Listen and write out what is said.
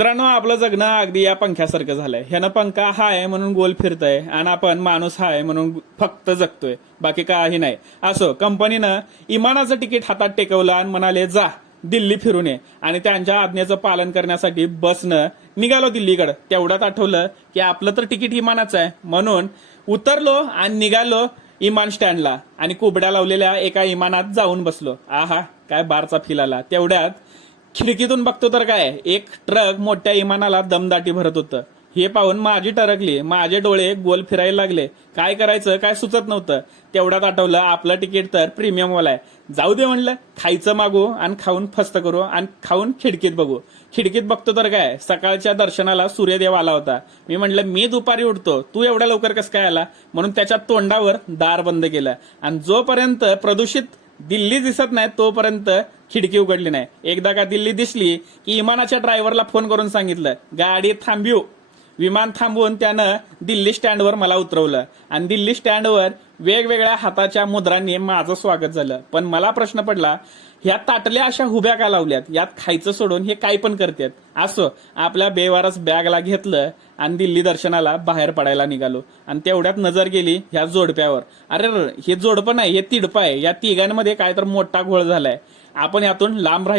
मित्रांनो आपलं जगणं अगदी या पंख्यासारखं झालंय. ह्यानं पंखा हा आहे म्हणून गोल फिरतय आणि आपण माणूस हा आहे म्हणून फक्त जगतोय. बाकी काही नाही. असो कंपनीनं इमानाचं तिकीट हातात टेकवलं आणि म्हणाले जा दिल्ली फिरून ये. आणि त्यांच्या आज्ञेचं पालन करण्यासाठी बसनं निघालो दिल्लीकडे. तेवढ्यात आठवलं की आपलं तर तिकीट इमानाचं आहे. म्हणून उतरलो आणि निघालो इमान स्टँडला. आणि कुबड्या लावलेल्या एका इमानात जाऊन बसलो. आहा काय बारचा फील आला. तेवढ्यात खिडकीतून बघतो तर काय एक ट्रक मोठ्या इमानाला दमदाटी भरत होतं. हे पाहून माझी टरकली माझे डोळे गोल फिरायला लागले. काय करायचं काय सुचत नव्हतं. तेवढ्यात आठवलं आपलं तिकीट तर प्रीमियमवाला आहे. जाऊ दे म्हणलं खायचं मागू आणि खाऊन फस्त करू आणि खाऊन खिडकीत बघू. खिडकीत बघतो तर काय सकाळच्या दर्शनाला सूर्यदेव आला होता. मी म्हणलं मी दुपारी उठतो. तू एवढ्या लवकर कसं काय आला? म्हणून त्याच्या तोंडावर दार बंद केलं. आणि जोपर्यंत प्रदूषित दिल्ली दिसत नाही तोपर्यंत खिडकी उघडली नाही. एकदा का दिल्ली दिसली की इमानाच्या ड्रायव्हरला फोन करून सांगितलं गाडी थांबवू. विमान थांबवून त्यानं दिल्ली स्टँडवर मला उतरवलं. आणि दिल्ली स्टँडवर वेगवेगळ्या हाताच्या मुद्रांनी माझं स्वागत झालं. पण मला प्रश्न पडला ह्या ताटल्या अशा हुब्या का लावल्यात? यात खायचं सोडून हे काय पण करतात? असो आपल्या बेवारस बॅगला घेतलं आणि दिल्ली दर्शनाला बाहेर पडायला निघालो. आणि तेवढ्यात नजर गेली ह्या जोडप्यावर. अरे हे जोडपं नाही हे तिडपं आहे. या तिघांमध्ये काय तर मोठा घोळ झालाय. आपण यातून लांब राहिलो.